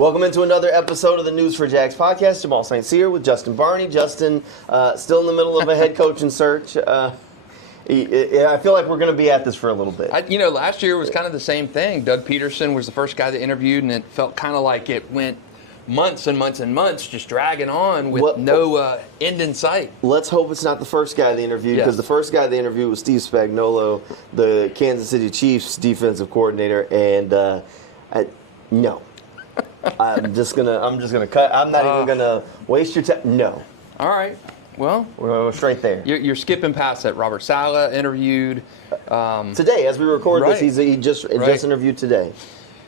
Welcome into another episode of the News4JAGs podcast. Jamal St here with Justin Barney. Justin, still in the middle of a head coaching search. I feel like we're going to be at this for a little bit. Last year was kind of the same thing. Doug Peterson was the first guy that interviewed, and it felt kind of like it went months and months and months just dragging on with no end in sight. Let's hope it's not the first guy they interviewed, because the first guy they interviewed was Steve Spagnuolo, the Kansas City Chiefs defensive coordinator, and no. I'm just gonna cut. I'm not even gonna waste your time. No. All right. Well, we're gonna go straight there. You're skipping past that. Robert Saleh interviewed today, as we record this. He just interviewed today.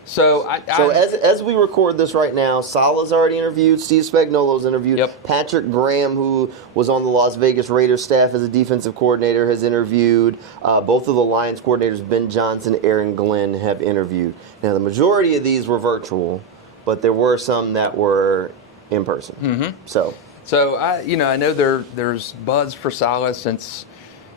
So as we record this right now, Saleh's already interviewed. Steve Spagnuolo's interviewed. Yep. Patrick Graham, who was on the Las Vegas Raiders staff as a defensive coordinator, has interviewed. Both of the Lions coordinators, Ben Johnson, Aaron Glenn, have interviewed. Now, the majority of these were virtual, but there were some that were in person. Mm-hmm. So I know there's buzz for Saleh since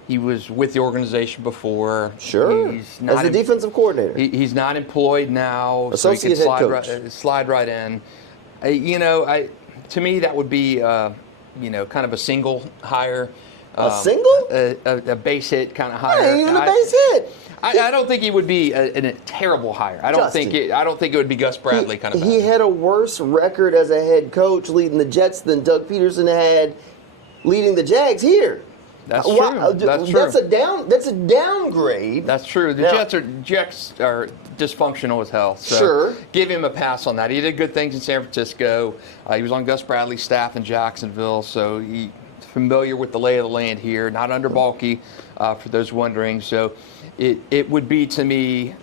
he was with the organization before. Sure. He's not as a defensive coordinator. He's not employed now. Associate so he head can coach. slide right in. To me, that would be kind of a single hire. A single? A base hit kind of hire. Ain't even a base hit. I don't think he would be a terrible hire. I don't think it would be Gus Bradley kind of. He had a worse record as a head coach leading the Jets than Doug Peterson had leading the Jags here. That's true. That's a downgrade. That's true. The Jets are dysfunctional as hell. So sure. Give him a pass on that. He did good things in San Francisco. He was on Gus Bradley's staff in Jacksonville, so he's familiar with the lay of the land here. Not under Balky, for those wondering. So it would be, to me,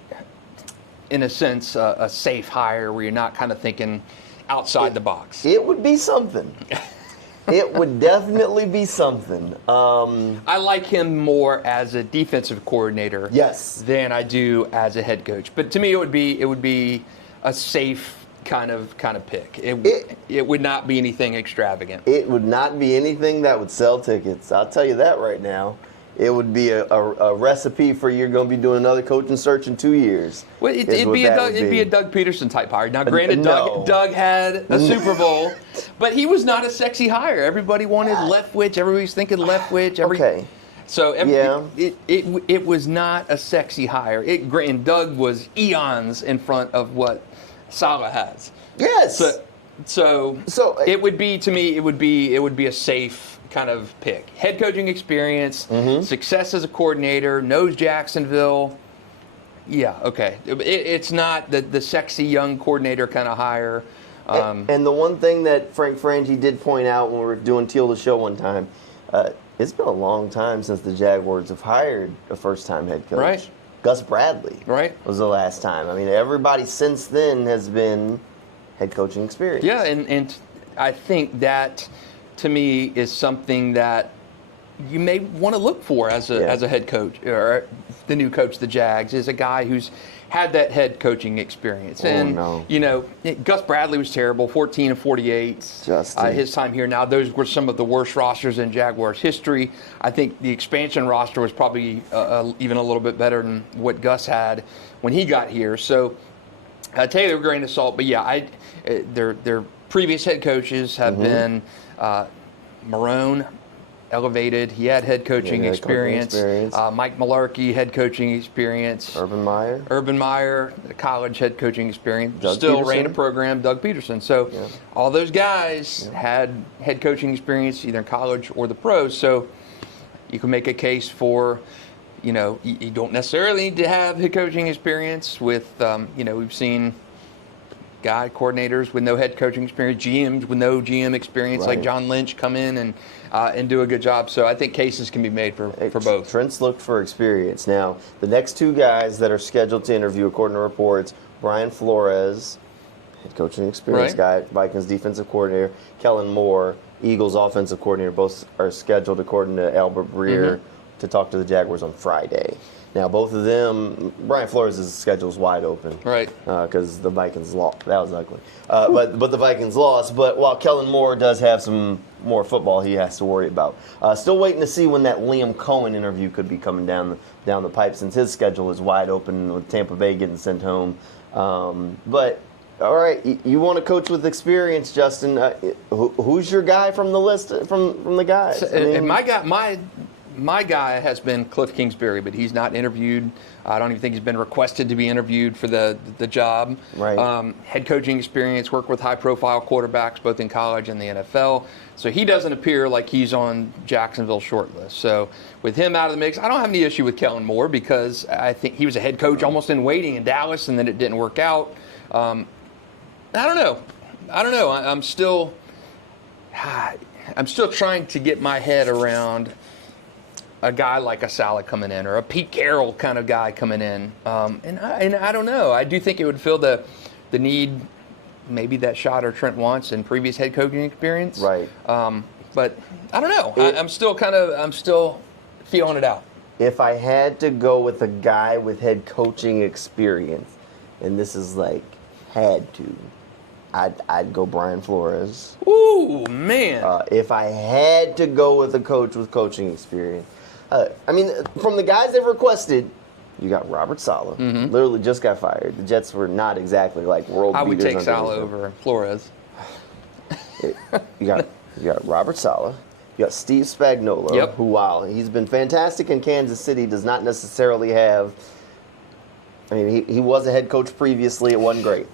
in a sense, a safe hire where you're not kind of thinking outside the box. It would be something. It would definitely be something. I like him more as a defensive coordinator than I do as a head coach. But to me, it would be a safe kind of pick. It would not be anything extravagant. It would not be anything that would sell tickets. I'll tell you that right now. It would be a recipe for you're going to be doing another coaching search in 2 years. Well, it'd be a Doug Peterson type hire. Now, granted, No. Doug had a Super Bowl, but he was not a sexy hire. Everybody wanted Leftwich. Everybody was thinking Leftwich. Okay. So it was not a sexy hire. And Doug was eons in front of what Saleh has. Yes. So it would be, to me, it would be a safe kind of pick. Head coaching experience, success as a coordinator, knows Jacksonville. Yeah, okay. It's not the sexy young coordinator kind of hire. And the one thing that Frank Frangie did point out when we were doing Teal the Show one time, it's been a long time since the Jaguars have hired a first-time head coach. Right. Gus Bradley was the last time. I mean, everybody since then has been head coaching experience. Yeah, and I think that, to me, is something that you may want to look for as a head coach, or the new coach of the Jags, is a guy who's had that head coaching experience. Gus Bradley was terrible, 14-48. His time here now, those were some of the worst rosters in Jaguars history. I think the expansion roster was probably even a little bit better than what Gus had when he got here. So I take it with a grain of salt, but yeah, their previous head coaches have been Marone, elevated. He had head coaching experience. Mike Mularkey, head coaching experience. Urban Meyer, college head coaching experience. Doug Still Peterson. ran a program, Doug Peterson. So all those guys had head coaching experience either in college or the pros. So you can make a case for, you don't necessarily need to have head coaching experience with, we've seen coordinators with no head coaching experience, GMs with no GM experience, like John Lynch, come in and do a good job. So I think cases can be made for both. Trent's looked for experience. Now, the next two guys that are scheduled to interview, according to reports, Brian Flores, head coaching experience guy, Vikings defensive coordinator, Kellen Moore, Eagles offensive coordinator, both are scheduled, according to Albert Breer, to talk to the Jaguars on Friday. Now, both of them, Brian Flores' schedule is wide open. Right. Because the Vikings lost. That was ugly. But the Vikings lost. But while Kellen Moore does have some more football he has to worry about. Still waiting to see when that Liam Cohen interview could be coming down the pipe, since his schedule is wide open with Tampa Bay getting sent home. But All right, you want to coach with experience, Justin. Who's your guy from the list, from the guys? My guy has been Cliff Kingsbury, but he's not interviewed. I don't even think he's been requested to be interviewed for the job. Right. Head coaching experience, worked with high-profile quarterbacks both in college and the NFL. So he doesn't appear like he's on Jacksonville's short list. So with him out of the mix, I don't have any issue with Kellen Moore because I think he was a head coach almost in waiting in Dallas, and then it didn't work out. I don't know. I'm still trying to get my head around a guy like a Saleh coming in or a Pete Carroll kind of guy coming in. And I don't know. I do think it would fill the need, maybe that shot or Trent wants in previous head coaching experience. Right. But I don't know. I'm still feeling it out. If I had to go with a guy with head coaching experience, and this is like had to, I'd go Brian Flores. Ooh, man. If I had to go with a coach with coaching experience, from the guys they've requested, you got Robert Saleh. Mm-hmm. Literally just got fired. The Jets were not exactly like world beaters. I would take Saleh over Flores. You got Robert Saleh. You got Steve Spagnuolo, Yep. who, while he's been fantastic in Kansas City, does not necessarily have. I mean, he was a head coach previously. It wasn't great.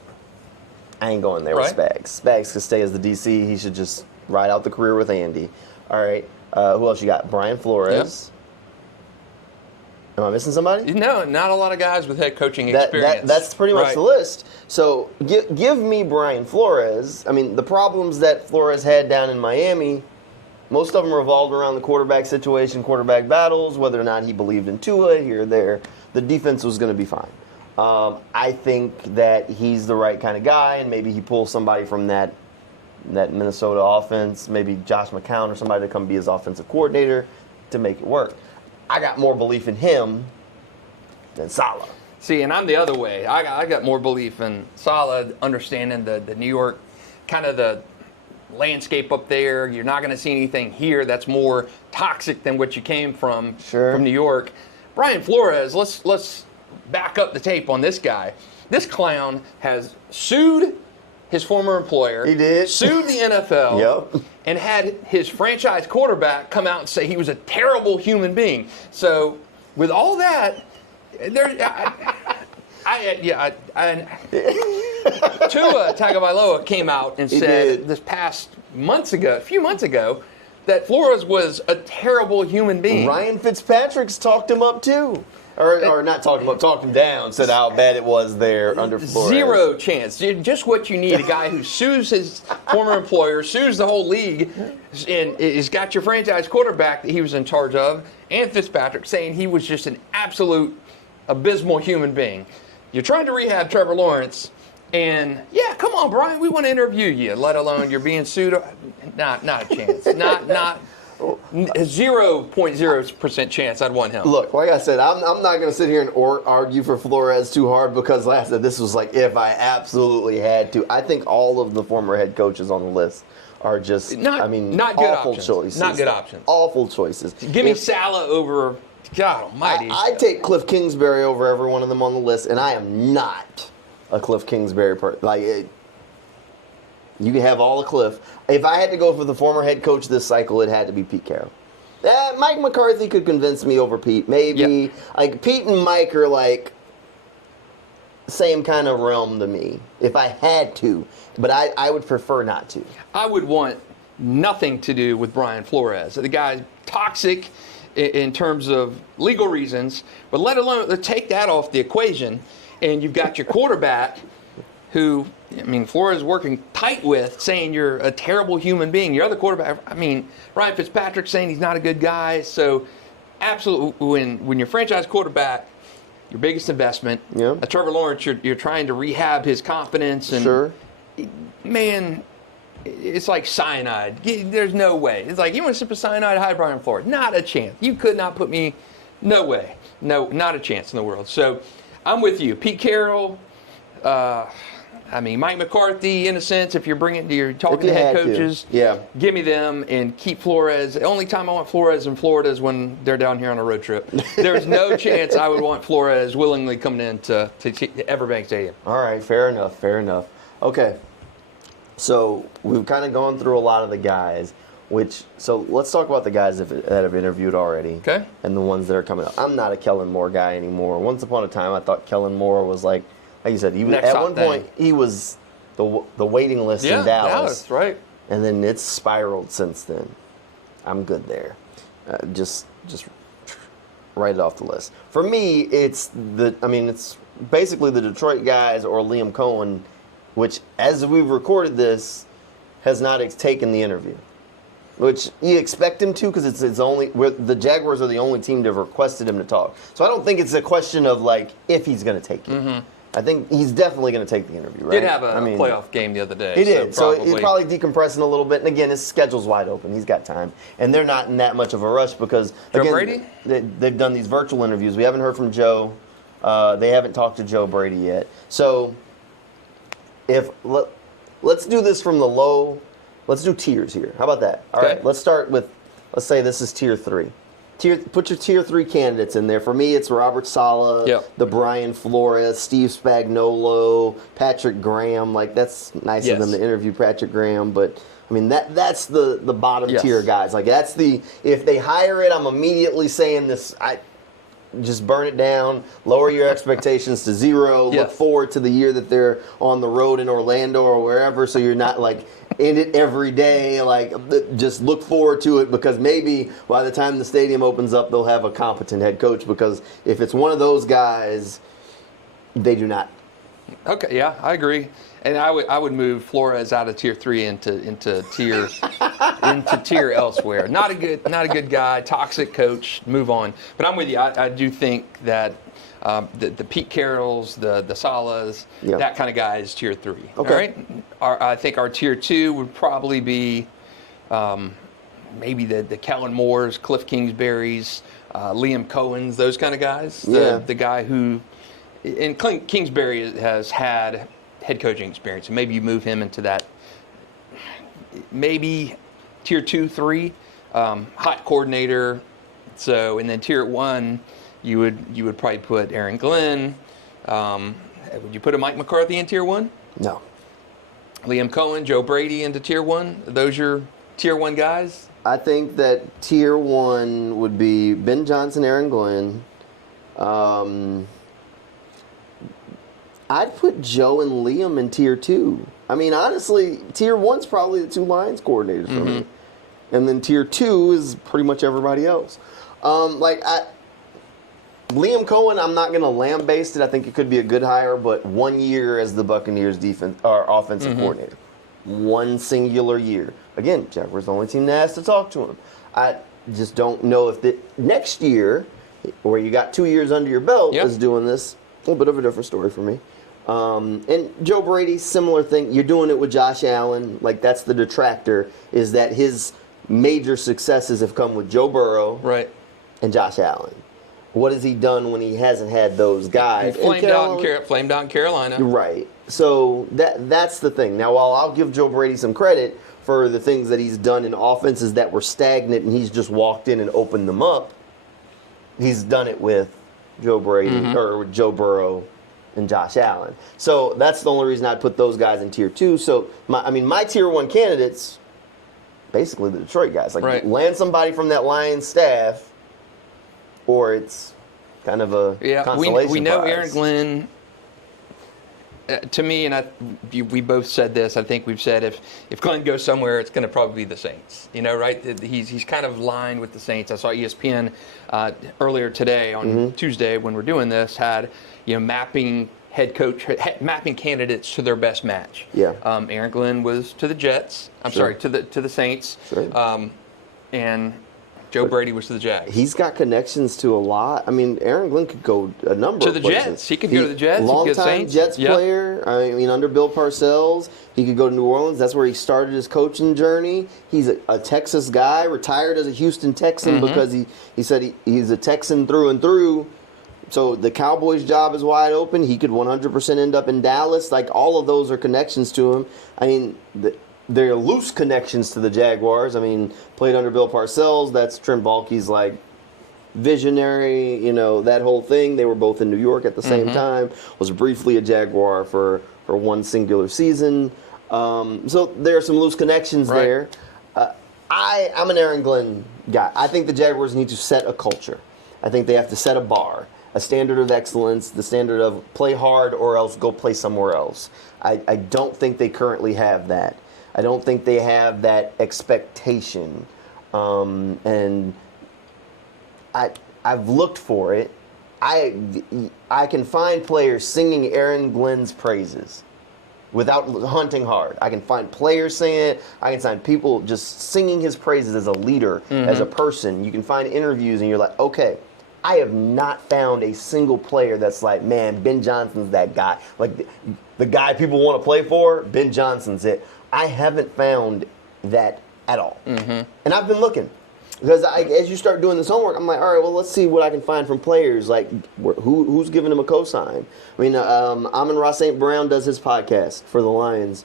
I ain't going there with Spags. Spags could stay as the DC. He should just ride out the career with Andy. All right. Who else you got? Brian Flores. Am I missing somebody? No, not a lot of guys with head coaching experience. That's pretty much the list. So give me Brian Flores. I mean, the problems that Flores had down in Miami, most of them revolved around the quarterback situation, quarterback battles, whether or not he believed in Tua here or there. The defense was going to be fine. I think that he's the right kind of guy, and maybe he pulls somebody from that Minnesota offense, maybe Josh McCown or somebody to come be his offensive coordinator to make it work. I got more belief in him than Saleh. See, and I'm the other way. I got more belief in Saleh, understanding the New York, kind of the landscape up there. You're not going to see anything here that's more toxic than what you came from New York. Brian Flores, let's back up the tape on this guy. This clown has sued his former employer. He did. Sued the NFL. Yep. And had his franchise quarterback come out and say he was a terrible human being. So with all that, Tua Tagovailoa came out and said a few months ago, that Flores was a terrible human being. Ryan Fitzpatrick's talked him up too. Or not talked him up, talked him down, said how bad it was there under Flores. Zero chance. Just what you need, a guy who sues his former employer, sues the whole league, and has got your franchise quarterback that he was in charge of, and Fitzpatrick saying he was just an absolute abysmal human being. You're trying to rehab Trevor Lawrence, and come on, Brian, we want to interview you, let alone you're being sued. Not a chance. Not 0.0% chance I'd want him. Look, like I said, I'm not going to sit here and argue for Flores too hard because last night this was like if I absolutely had to. I think all of the former head coaches on the list are just, not good awful options. choices. Not good options. Awful choices. Give me Saleh over, God almighty. I'd take Cliff Kingsbury over every one of them on the list, and I am not a Cliff Kingsbury person. You can have all the Cliff. If I had to go for the former head coach this cycle, it had to be Pete Carroll. Mike McCarthy could convince me over Pete. Maybe. Yep. Like, Pete and Mike are like same kind of realm to me, if I had to. But I would prefer not to. I would want nothing to do with Brian Flores. The guy's toxic in terms of legal reasons, but let alone take that off the equation, and you've got your quarterback who, Flores is working tight with, saying you're a terrible human being. Your other quarterback, Ryan Fitzpatrick saying he's not a good guy. So, absolutely, when your franchise quarterback, your biggest investment, Trevor Lawrence, you're trying to rehab his confidence. And, man, it's like cyanide. There's no way. It's like, you want to sip of cyanide? Hi, Brian Flores. Not a chance. You could not put me, no way. No, not a chance in the world. So, I'm with you. Pete Carroll, Mike McCarthy, in a sense, if you're talking to head coaches, give me them and keep Flores. The only time I want Flores in Florida is when they're down here on a road trip. There's no chance I would want Flores willingly coming in to Everbank Stadium. All right, fair enough. Okay. So we've kind of gone through a lot of the guys, so let's talk about the guys that have interviewed already. Okay. And the ones that are coming up. I'm not a Kellen Moore guy anymore. Once upon a time, I thought Kellen Moore was like you said, at one point he was the waiting list in Dallas. Right. And then it's spiraled since then. I'm good there. Just write it off the list. For me, it's basically the Detroit guys or Liam Cohen, which, as we've recorded this, has not taken the interview. Which you expect him to, because the Jaguars are the only team to have requested him to talk. So I don't think it's a question of if he's going to take it. Mm-hmm. I think he's definitely going to take the interview, right? Did have a playoff game the other day. He did. So he's probably decompressing a little bit. And again, his schedule's wide open. He's got time. And they're not in that much of a rush because, Joe Brady? They've done these virtual interviews. We haven't heard from Joe. They haven't talked to Joe Brady yet. So let's do this from the low. Let's do tiers here. How about that? All right. Let's start with, let's say this is tier 3. Put your tier 3 candidates in there. For me, it's Robert Saleh, the Brian Flores, Steve Spagnuolo, Patrick Graham. That's nice of them to interview Patrick Graham, but I mean that's the bottom tier guys. That's if they hire it, I'm immediately saying this. Just burn it down, lower your expectations to 0, look forward to the year that they're on the road in Orlando or wherever, so you're not in it every day. Just look forward to it, because maybe by the time the stadium opens up, they'll have a competent head coach, because if it's one of those guys, they do not. Okay, yeah, I agree. And I would move Flores out of tier 3 into tier elsewhere. Not a good guy, toxic coach. Move on. But I'm with you. I do think that the Pete Carrolls, the Salehs, that kind of guy is tier 3. Okay. All right. I think our tier 2 would probably be maybe the Kellen Moores, Cliff Kingsbury's, Liam Cohen's, those kind of guys. The guy who, and Kingsbury has had head coaching experience, and maybe you move him into that, maybe tier 2, 3, hot coordinator. So, and then tier 1, you would probably put Aaron Glenn. Would you put a Mike McCarthy in tier 1? No. Liam Cohen, Joe Brady into tier 1. Are those your tier 1 guys? I think that tier 1 would be Ben Johnson, Aaron Glenn. I'd put Joe and Liam in tier 2. I mean, honestly, tier 1's probably the 2 Lions coordinators for me. And then tier 2 is pretty much everybody else. Liam Cohen, I'm not going to lambaste it. I think it could be a good hire, but 1 year as the Buccaneers offensive coordinator. 1 singular year. Again, Jaguars the only team that has to talk to him. I just don't know if next year, where you got 2 years under your belt, is doing this. A little bit of a different story for me. And Joe Brady, similar thing. You're doing it with Josh Allen. That's the detractor, is that his major successes have come with Joe Burrow and Josh Allen. What has he done when he hasn't had those guys? He flamed out in Carolina. Right. So that's the thing. Now, while I'll give Joe Brady some credit for the things that he's done in offenses that were stagnant and he's just walked in and opened them up, he's done it with Joe Brady or Joe Burrow and Josh Allen. So that's the only reason I'd put those guys in tier 2. So my tier 1 candidates, basically the Detroit guys. Land somebody from that Lions staff, or it's kind of a consolation we know prize. Aaron Glenn. To me, and we both said this. I think we've said if Glenn goes somewhere, it's going to probably be the Saints. Right? He's kind of lined with the Saints. I saw ESPN earlier today on Tuesday when we're doing this had mapping candidates to their best match. Yeah. Aaron Glenn was to the Jets. I'm sorry, to the Saints. Sure. And Joe Brady was to the Jags. He's got connections to a lot. I mean, Aaron Glenn could go a number of places. To the Jets. He could go to the Jets. Long-time Jets player. I mean, under Bill Parcells. He could go to New Orleans. That's where he started his coaching journey. He's a Texas guy, retired as a Houston Texan because he said he's a Texan through and through. So the Cowboys' job is wide open. He could 100% end up in Dallas. All of those are connections to him. I mean, they're loose connections to the Jaguars. I mean, played under Bill Parcells. That's Trent Baalke's visionary, that whole thing. They were both in New York at the same time. Was briefly a Jaguar for for one singular season. So there are some loose connections there. I'm an Aaron Glenn guy. I think the Jaguars need to set a culture. I think they have to set a bar, a standard of excellence, the standard of play hard or else go play somewhere else. I don't think they currently have that. I don't think they have that expectation. And I've looked for it. I can find players singing Aaron Glenn's praises without hunting hard. I can find players singing it. I can find people just singing his praises as a leader, as a person. You can find interviews and you're like, okay, I have not found a single player that's like, man, Ben Johnson's that guy. Like the guy people want to play for, Ben Johnson's it. I haven't found that at all. And I've been looking. Because as you start doing this homework, I'm like, all right, well, let's see what I can find from players. Like, who's giving him a cosign? I mean, Amon-Ra St. Brown does his podcast for the Lions.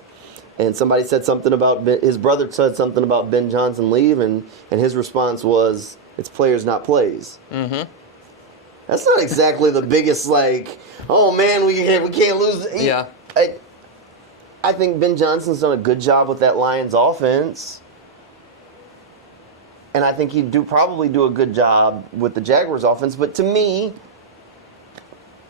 And somebody said something about, his brother said something about Ben Johnson leave, and his response was, it's players, not plays. That's not exactly the biggest, like, oh, man, we can't lose. Yeah. I think Ben Johnson's done a good job with that Lions offense. And I think he'd probably do a good job with the Jaguars offense. But to me,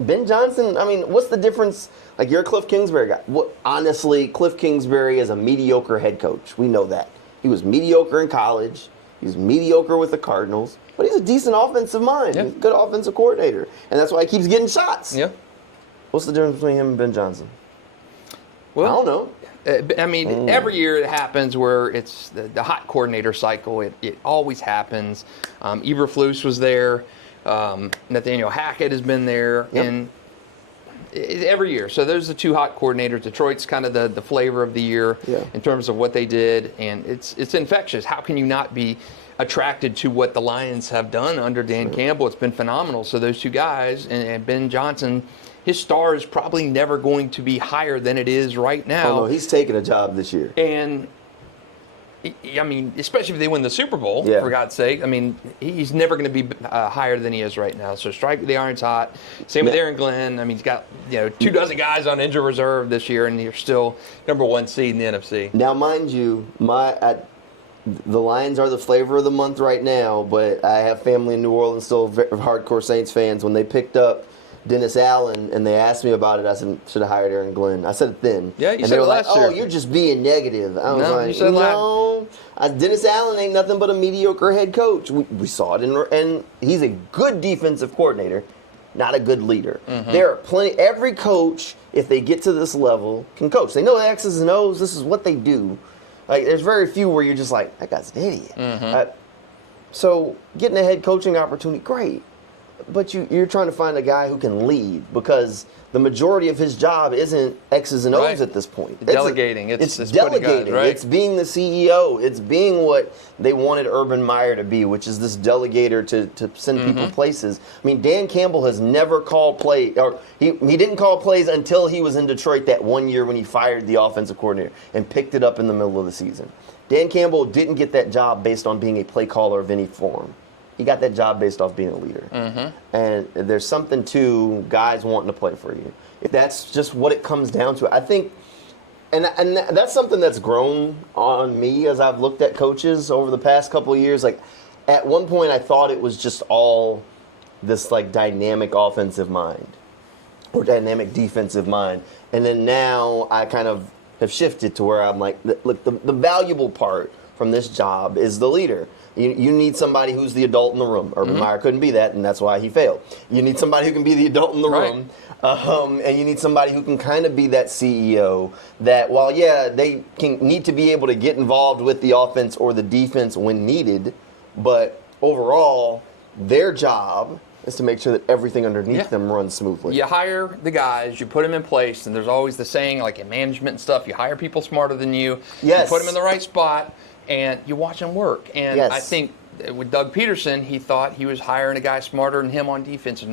Ben Johnson, I mean, what's the difference? Like, you're a Cliff Kingsbury guy. Honestly, Cliff Kingsbury is a mediocre head coach. We know that. He was mediocre in college. He was mediocre with the Cardinals. But he's a decent offensive mind. Yeah. He's a good offensive coordinator. And that's why he keeps getting shots. Yeah. What's the difference between him and Ben Johnson? Well, I don't know. I mean, every year it happens where it's the hot coordinator cycle. It always happens. Eberflus was there. Nathaniel Hackett has been there. Yep. And every year. So those are the two hot coordinators. Detroit's kind of the flavor of the year in terms of what they did. And it's infectious. How can you not be attracted to what the Lions have done under Dan Campbell? It's been phenomenal. So those two guys and Ben Johnson, his star is probably never going to be higher than it is right now. Oh, no, he's taking a job this year. And, I mean, especially if they win the Super Bowl, for God's sake. I mean, he's never going to be higher than he is right now. So strike the iron's hot. Same with Aaron Glenn. I mean, he's got 24 guys on injured reserve this year, and you're still number one seed in the NFC. Now, mind you, the Lions are the flavor of the month right now, but I have family in New Orleans, still hardcore Saints fans. When they picked up Dennis Allen, and they asked me about it, I said, should have hired Aaron Glenn. I said it then. Yeah, you and said they were it like, last year. oh, you're just being negative. I was No, you said no. Dennis Allen ain't nothing but a mediocre head coach. We saw it, and he's a good defensive coordinator, not a good leader. There are plenty. Every coach, if they get to this level, can coach. They know the X's and O's. This is what they do. Like, there's very few where you're just like, that guy's an idiot. So getting a head coaching opportunity, great. But you're trying to find a guy who can lead, because the majority of his job isn't X's and O's at this point. Delegating. It's delegating. Guys, right? It's being the CEO. It's being what they wanted Urban Meyer to be, which is this delegator to send people places. I mean, Dan Campbell has never called play, or he didn't call plays until he was in Detroit that one year when he fired the offensive coordinator and picked it up in the middle of the season. Dan Campbell didn't get that job based on being a play caller of any form. He got that job based off being a leader. And there's something to guys wanting to play for you. If that's just what it comes down to. I think, and that's something that's grown on me as I've looked at coaches over the past couple of years. Like, at one point I thought it was just all this like dynamic offensive mind or dynamic defensive mind. And then now I kind of have shifted to where I'm like, look, the valuable part from this job is the leader. You need somebody who's the adult in the room. Urban Meyer couldn't be that, and that's why he failed. You need somebody who can be the adult in the room, and you need somebody who can kind of be that CEO that, while, they need to be able to get involved with the offense or the defense when needed, but overall, their job is to make sure that everything underneath them runs smoothly. You hire the guys, you put them in place, and there's always the saying, like in management and stuff, you hire people smarter than you. You put them in the right spot, and you watch them work. And I think with Doug Peterson, he thought he was hiring a guy smarter than him on defense,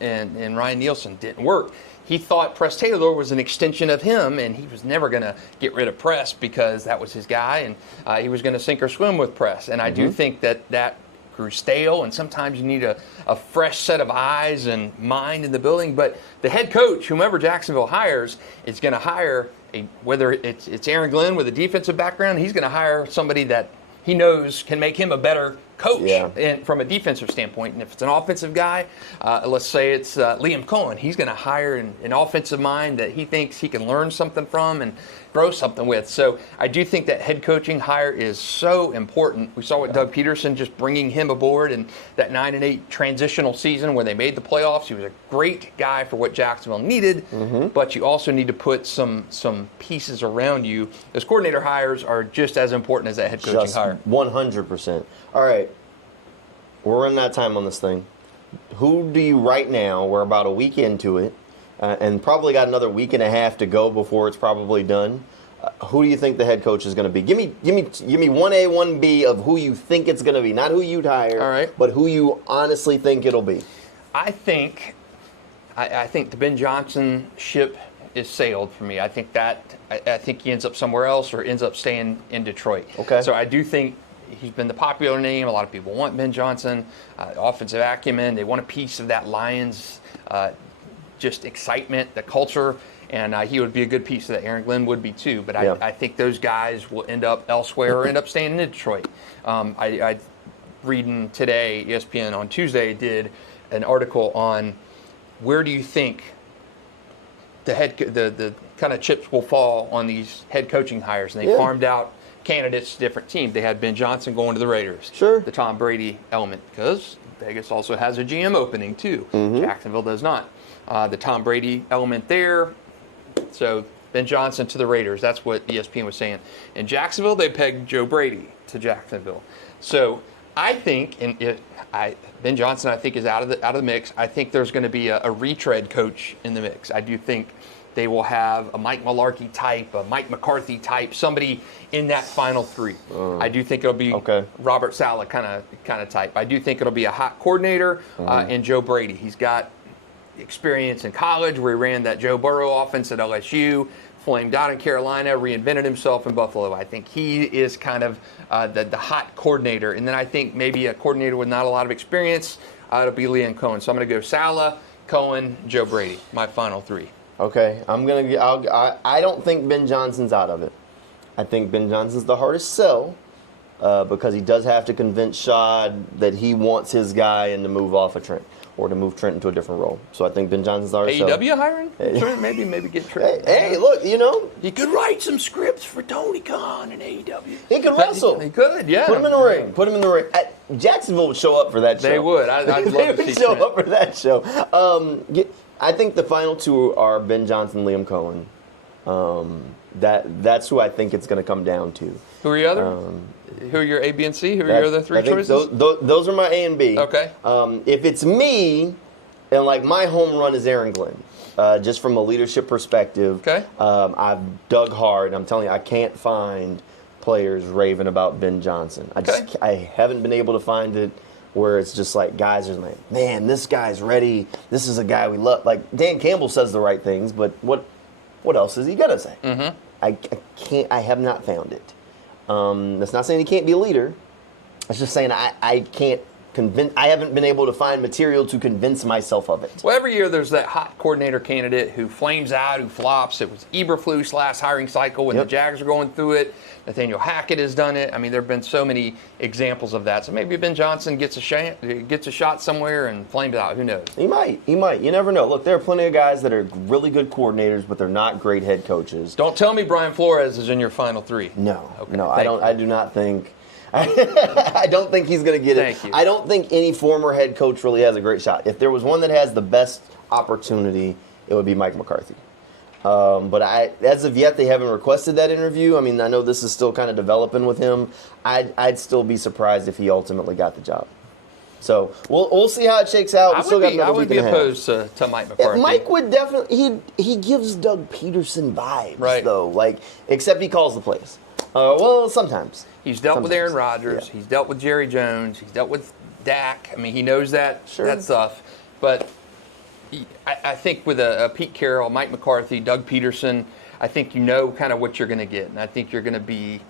and Ryan Nielsen didn't work. He thought Press Taylor was an extension of him, and he was never going to get rid of Press because that was his guy, and he was going to sink or swim with Press. And I do think that grew stale, and sometimes you need a fresh set of eyes and mind in the building. But the head coach, whomever Jacksonville hires, is going to hire whether it's Aaron Glenn with a defensive background, he's going to hire somebody that he knows can make him a better coach from a defensive standpoint. And if it's an offensive guy, let's say it's Liam Cohen, he's going to hire an offensive mind that he thinks he can learn something from and grow something with. So I do think that head coaching hire is so important. We saw with Doug Peterson, just bringing him aboard in that 9-8 transitional season where they made the playoffs. He was a great guy for what Jacksonville needed, but you also need to put some pieces around you. Those coordinator hires are just as important as that head coaching hire. 100%. All right, we're running out of time on this thing. Who do you right now, we're about a week into it, and probably got another week and a half to go before it's probably done. Who do you think the head coach is going to be? Give me 1A, 1B of who you think it's going to be. Not who you'd hire, but who you honestly think it'll be. I think the Ben Johnson ship is sailed for me. I think he ends up somewhere else or ends up staying in Detroit. Okay. So I do think he's been the popular name. A lot of people want Ben Johnson, offensive acumen. They want a piece of that Lions just excitement, the culture, and he would be a good piece of that. Aaron Glenn would be too, but I think those guys will end up elsewhere or end up staying in Detroit. I reading today, ESPN on Tuesday did an article on where do you think the kind of chips will fall on these head coaching hires, and they farmed out candidates to different teams. They had Ben Johnson going to the Raiders. Sure. The Tom Brady element, because Vegas also has a GM opening too. Jacksonville does not. The Tom Brady element there. So Ben Johnson to the Raiders. That's what ESPN was saying. In Jacksonville, they pegged Joe Brady to Jacksonville. So I think, Ben Johnson, I think, is out of the mix. I think there's going to be a retread coach in the mix. I do think they will have a Mike Mularkey type, a Mike McCarthy type, somebody in that final three. I do think it'll be Robert Saleh kind of type. I do think it'll be a hot coordinator in Joe Brady. He's got experience in college where he ran that Joe Burrow offense at LSU, flamed out in Carolina, reinvented himself in Buffalo. I think he is kind of the hot coordinator. And then I think maybe a coordinator with not a lot of experience, it'll be Liam Cohen. So I'm going to go Saleh, Cohen, Joe Brady, my final three. Okay, I don't think Ben Johnson's out of it. I think Ben Johnson's the hardest sell because he does have to convince Shad that he wants his guy and to move off of Trent or to move Trent into a different role. So I think Ben Johnson's the hardest sell. AEW hiring? Trent, maybe get Trent. Hey, look, he could write some scripts for Tony Khan and AEW. He could wrestle. He could, yeah. Put him in the ring. Jacksonville would show up for that show. They would. I'd love to see Trent. They would show up for that show. I think the final two are Ben Johnson, Liam Cohen. That's who I think it's going to come down to. Who are your other? Who are your A, B, and C? Who are your other three choices? Those are my A and B. Okay. If it's me, and like my home run is Aaron Glenn, just from a leadership perspective. Okay. I've dug hard. I'm telling you, I can't find players raving about Ben Johnson. I haven't been able to find it where it's just like guys are like, man, this guy's ready. This is a guy we love. Like Dan Campbell says the right things, but what else is he gonna say? I have not found it. That's not saying he can't be a leader. It's just saying I can't convince. I haven't been able to find material to convince myself of it. Well, every year there's that hot coordinator candidate who flames out, who flops. It was Eberflus last hiring cycle when the Jags are going through it. Nathaniel Hackett has done it. I mean, there have been so many examples of that. So maybe Ben Johnson gets a shot somewhere and flames out. Who knows? He might. You never know. Look, there are plenty of guys that are really good coordinators, but they're not great head coaches. Don't tell me Brian Flores is in your final three. No. Okay, no, I don't. I do not think. I don't think he's going to get it. Thank you. I don't think any former head coach really has a great shot. If there was one that has the best opportunity, it would be Mike McCarthy. But as of yet, they haven't requested that interview. I mean, I know this is still kind of developing with him. I'd still be surprised if he ultimately got the job. So we'll see how it shakes out. I would be opposed to Mike McCarthy. Mike would definitely. He gives Doug Peterson vibes, though. Like, except he calls the plays. Well, sometimes. He's dealt with Aaron Rodgers. Yeah. He's dealt with Jerry Jones. He's dealt with Dak. I mean, he knows that stuff. But I think with a Pete Carroll, Mike McCarthy, Doug Peterson, I think you know kind of what you're going to get. And I think you're going to be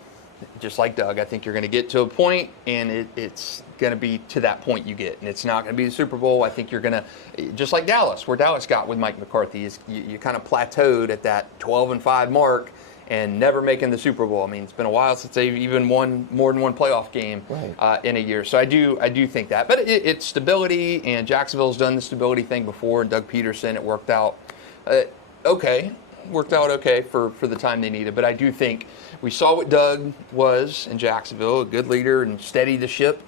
just like Doug, I think you're going to get to a point, and it's going to be to that point you get, and it's not going to be the Super Bowl. I think you're going to, just like Dallas, where Dallas got with Mike McCarthy, is you kind of plateaued at that 12-5 mark and never making the Super Bowl. I mean, it's been a while since they've even won more than one playoff game in a year. So I do think that. But it's stability, and Jacksonville's done the stability thing before, and Doug Peterson, it worked out okay. Worked out okay for the time they needed. But I do think we saw what Doug was in Jacksonville, a good leader, and steadied the ship.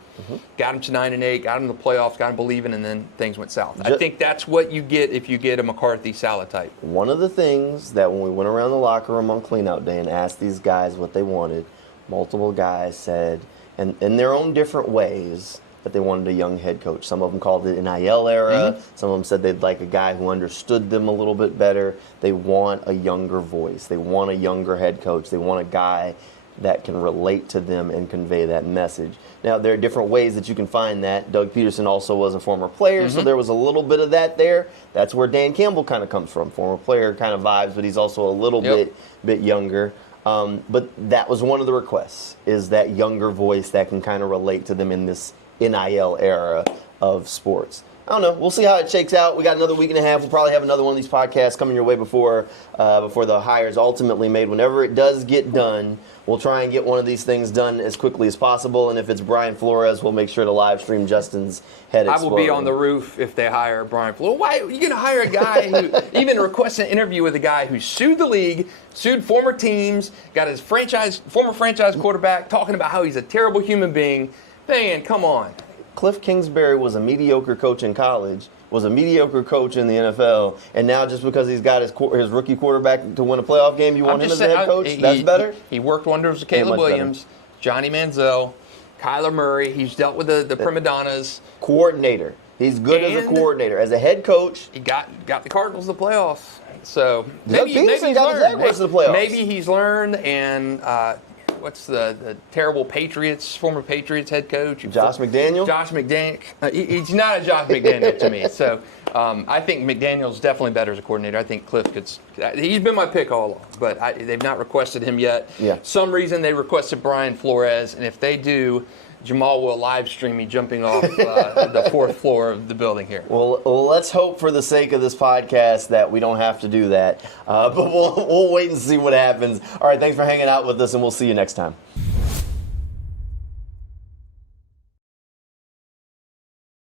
Got him to 9-8, got him to the playoffs, got him believing, and then things went south. I think that's what you get if you get a McCarthy Saleh type. One of the things that when we went around the locker room on cleanout day and asked these guys what they wanted, multiple guys said, and in their own different ways, that they wanted a young head coach. Some of them called it an NIL era. Some of them said they'd like a guy who understood them a little bit better. They want a younger voice. They want a younger head coach. They want a guy that can relate to them and convey that message. Now, there are different ways that you can find that. Doug Peterson also was a former player, so there was a little bit of that there. That's where Dan Campbell kind of comes from, former player kind of vibes, but he's also a little bit younger. But that was one of the requests, is that younger voice that can kind of relate to them in this NIL era of sports. I don't know. We'll see how it shakes out. We got another week and a half. We'll probably have another one of these podcasts coming your way before the hire is ultimately made. Whenever it does get done, we'll try and get one of these things done as quickly as possible. And if it's Brian Flores, we'll make sure to live stream Justin's head exploding. I will be on the roof if they hire Brian Flores. Why are you going to hire a guy who even requests an interview with a guy who sued the league, sued former teams, got his former franchise quarterback talking about how he's a terrible human being? Man, come on. Cliff Kingsbury was a mediocre coach in college, was a mediocre coach in the NFL, and now just because he's got his rookie quarterback to win a playoff game, you want him as a head coach? That's better? He worked wonders with Caleb Williams, Johnny Manziel, Kyler Murray. He's dealt with the prima donnas. Coordinator. He's good as a coordinator. As a head coach, he got the Cardinals to the playoffs. So maybe he's learned. Maybe he's learned, and what's the terrible former Patriots head coach? Josh McDaniel? Josh McDaniel. He's not a Josh McDaniel to me. So I think McDaniel's definitely better as a coordinator. I think Cliff he's been my pick all along, but they've not requested him yet. Some reason they requested Brian Flores, and if they do, Jamal will live stream me jumping off the fourth floor of the building here. Well, let's hope for the sake of this podcast that we don't have to do that. But we'll wait and see what happens. All right, thanks for hanging out with us, and we'll see you next time.